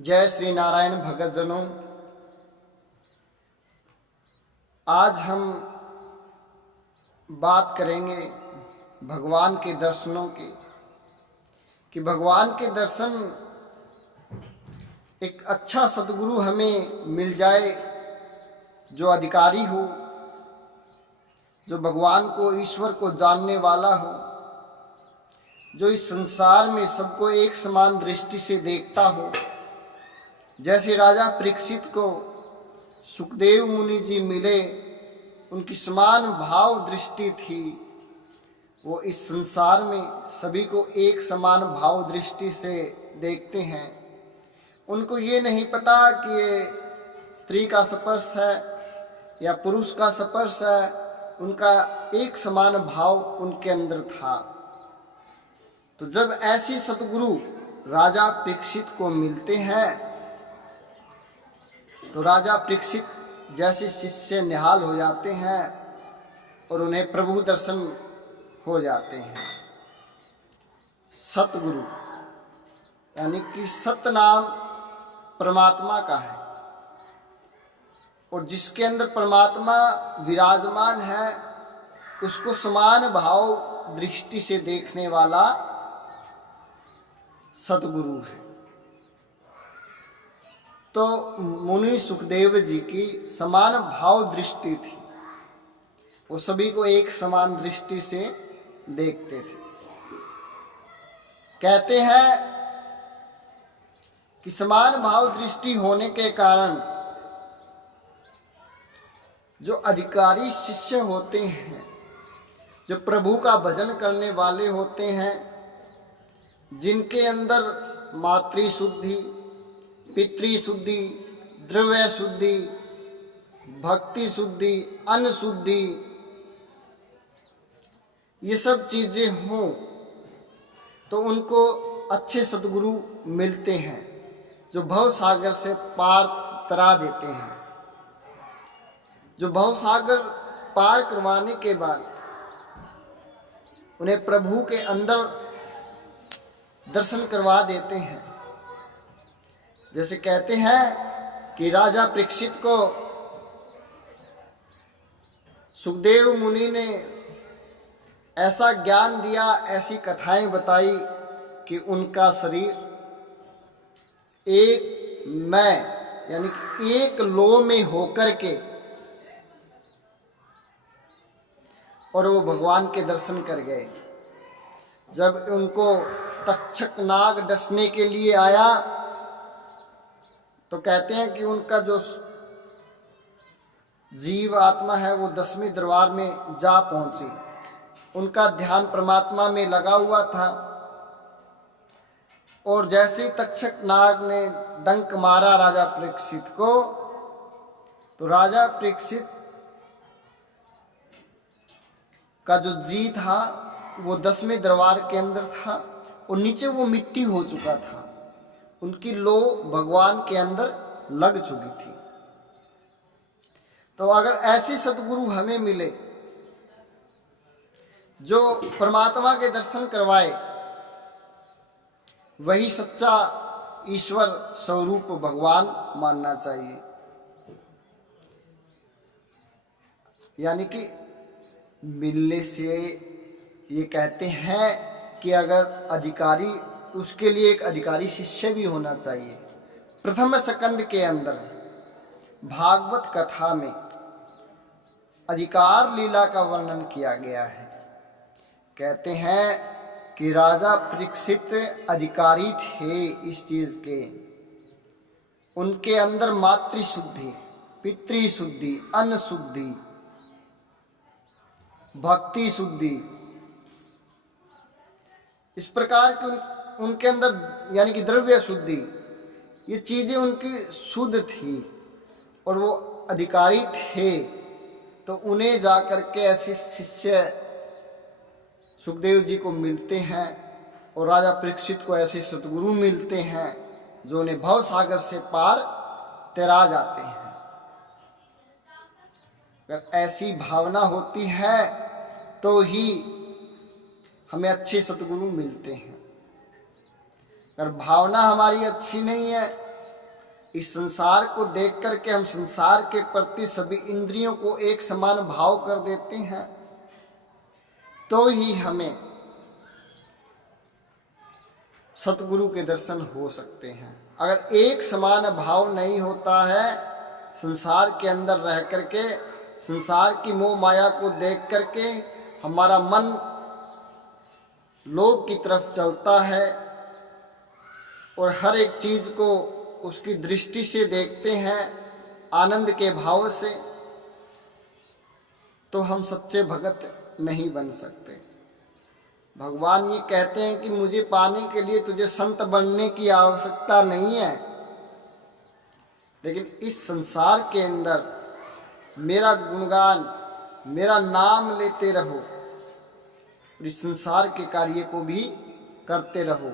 जय श्री नारायण भगत जनों। आज हम बात करेंगे भगवान के दर्शनों की, कि भगवान के दर्शन एक अच्छा सद्गुरु हमें मिल जाए, जो अधिकारी हो, जो भगवान को, ईश्वर को जानने वाला हो, जो इस संसार में सबको एक समान दृष्टि से देखता हो। जैसे राजा परीक्षित को सुखदेव मुनि जी मिले, उनकी समान भाव दृष्टि थी। वो इस संसार में सभी को एक समान भाव दृष्टि से देखते हैं। उनको ये नहीं पता कि ये स्त्री का स्पर्श है या पुरुष का स्पर्श है, उनका एक समान भाव उनके अंदर था। तो जब ऐसी सतगुरु राजा परीक्षित को मिलते हैं तो राजा परीक्षित जैसे शिष्य निहाल हो जाते हैं और उन्हें प्रभु दर्शन हो जाते हैं। सतगुरु यानी कि सत नाम परमात्मा का है, और जिसके अंदर परमात्मा विराजमान है उसको समान भाव दृष्टि से देखने वाला सतगुरु है। तो मुनि सुखदेव जी की समान भाव दृष्टि थी, वो सभी को एक समान दृष्टि से देखते थे। कहते हैं कि समान भाव दृष्टि होने के कारण जो अधिकारी शिष्य होते हैं, जो प्रभु का भजन करने वाले होते हैं, जिनके अंदर मातृ शुद्धि, पितृ शुद्धि, द्रव्य शुद्धि, भक्ति शुद्धि, अन्न शुद्धि, ये सब चीजें हों, तो उनको अच्छे सद्गुरु मिलते हैं जो भव सागर से पार तरा देते हैं। जो भव सागर पार करवाने के बाद उन्हें प्रभु के अंदर दर्शन करवा देते हैं। जैसे कहते हैं कि राजा परीक्षित को सुखदेव मुनि ने ऐसा ज्ञान दिया, ऐसी कथाएं बताई कि उनका शरीर एक मैं यानी कि एक लो में होकर के और वो भगवान के दर्शन कर गए। जब उनको तक्षक नाग डसने के लिए आया तो कहते हैं कि उनका जो जीव आत्मा है वो 10वें दरबार में जा पहुंची। उनका ध्यान परमात्मा में लगा हुआ था, और जैसे ही तक्षक नाग ने डंक मारा राजा परीक्षित को, तो राजा परीक्षित का जो जी था वो 10वें दरबार के अंदर था, और नीचे वो मिट्टी हो चुका था। उनकी लो भगवान के अंदर लग चुकी थी। तो अगर ऐसे सद्गुरु हमें मिले जो परमात्मा के दर्शन करवाए, वही सच्चा ईश्वर स्वरूप भगवान मानना चाहिए। यानी कि मिलने से ये कहते हैं कि अगर अधिकारी, उसके लिए एक अधिकारी शिष्य भी होना चाहिए। प्रथम स्कंद के अंदर भागवत कथा में अधिकार लीला का वर्णन किया गया है। कहते हैं कि राजा परीक्षित अधिकारी थे इस चीज के। उनके अंदर मातृ शुद्धि, पितृ शुद्धि, अन्न शुद्धि, भक्ति शुद्धि, इस प्रकार की उनके अंदर यानी कि द्रव्य शुद्धि, ये चीजें उनकी शुद्ध थी, और वो अधिकारी थे। तो उन्हें जाकर के ऐसे शिष्य सुखदेव जी को मिलते हैं, और राजा परीक्षित को ऐसे सतगुरु मिलते हैं जो उन्हें भव सागर से पार तैरा जाते हैं। अगर ऐसी भावना होती है तो ही हमें अच्छे सतगुरु मिलते हैं। अगर भावना हमारी अच्छी नहीं है इस संसार को देख करके हम संसार के प्रति सभी इंद्रियों को एक समान भाव कर देते हैं, तो ही हमें सतगुरु के दर्शन हो सकते हैं। अगर एक समान भाव नहीं होता है, संसार के अंदर रह करके, संसार की मोह माया को देख करके हमारा मन लोभ की तरफ चलता है और हर एक चीज को उसकी दृष्टि से देखते हैं, आनंद के भाव से, तो हम सच्चे भगत नहीं बन सकते। भगवान ये कहते हैं कि मुझे पाने के लिए तुझे संत बनने की आवश्यकता नहीं है, लेकिन इस संसार के अंदर मेरा गुणगान, मेरा नाम लेते रहो, इस संसार के कार्य को भी करते रहो।